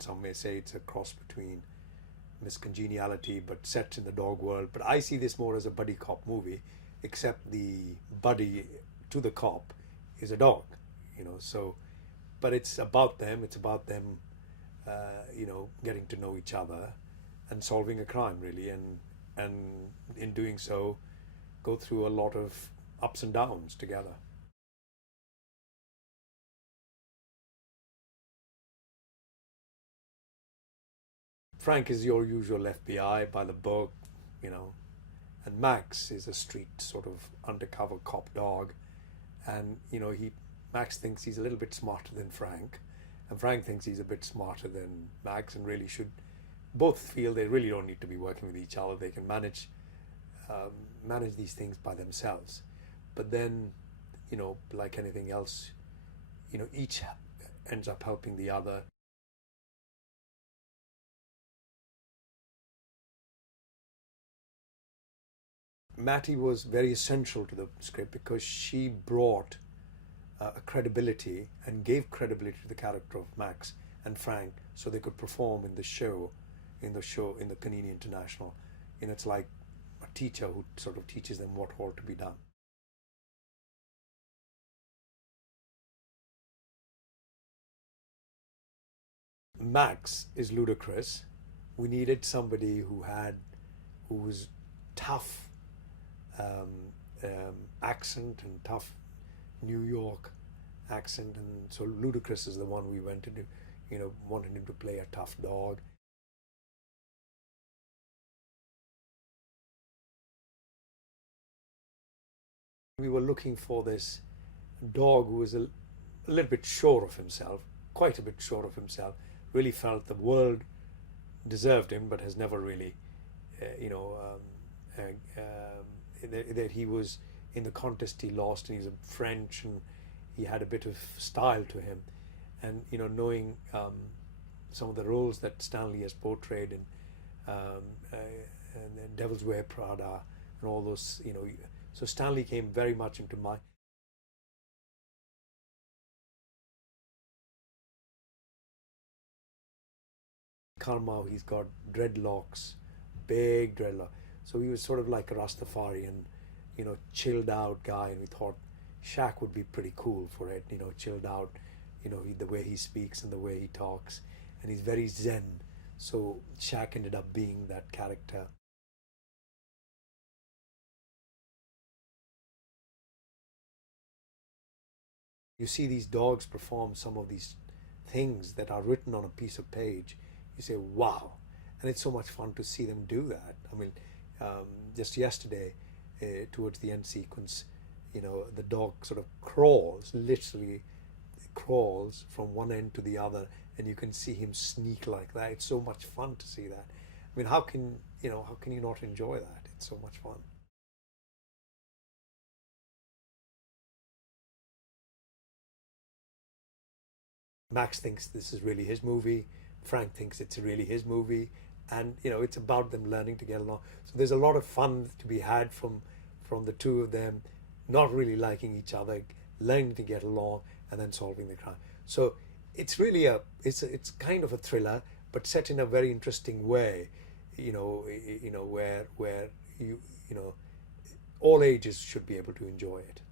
Some may say it's a cross between Miss Congeniality but set in the dog world. But I see this more as a buddy cop movie, except the buddy to the cop is a dog, so, but it's about them, getting to know each other and solving a crime, really, and in doing so go through a lot of ups and downs together. Frank is your usual FBI by the book, and Max is a street sort of undercover cop dog, and Max thinks he's a little bit smarter than Frank, and Frank thinks he's a bit smarter than Max, and really should both feel they really don't need to be working with each other. They can manage these things by themselves. But then, like anything else, each ends up helping the other. Mattie was very essential to the script because she brought a credibility and gave credibility to the character of Max and Frank, so they could perform in the Canine International. It's like a teacher who sort of teaches them what ought to be done. Max is Ludacris. We needed somebody who was tough accent and tough New York accent, and so Ludacris is the one we went to do, wanted him to play a tough dog. We were looking for this dog who was a little bit sure of himself, quite a bit sure of himself, really felt the world deserved him, but has never really, that he was in the contest he lost, and he's a French, and he had a bit of style to him, and knowing some of the roles that Stanley has portrayed in and Devil's Wear Prada and all those, so Stanley came very much into my. Karma, he's got dreadlocks, big dreadlock. So he was sort of like a Rastafarian, chilled out guy, and we thought Shaq would be pretty cool for it, chilled out, the way he speaks and the way he talks, and he's very zen. So Shaq ended up being that character. You see these dogs perform some of these things that are written on a piece of page. You say, wow. And it's so much fun to see them do that. I mean, just yesterday, towards the end sequence, the dog sort of literally crawls from one end to the other, and you can see him sneak like that. It's so much fun to see that. I mean, how can you not enjoy that? It's so much fun. Max thinks this is really his movie. Frank thinks it's really his movie, and it's about them learning to get along. So there's a lot of fun to be had from the two of them, not really liking each other, learning to get along, and then solving the crime. So it's really it's kind of a thriller, but set in a very interesting way. Where all ages should be able to enjoy it.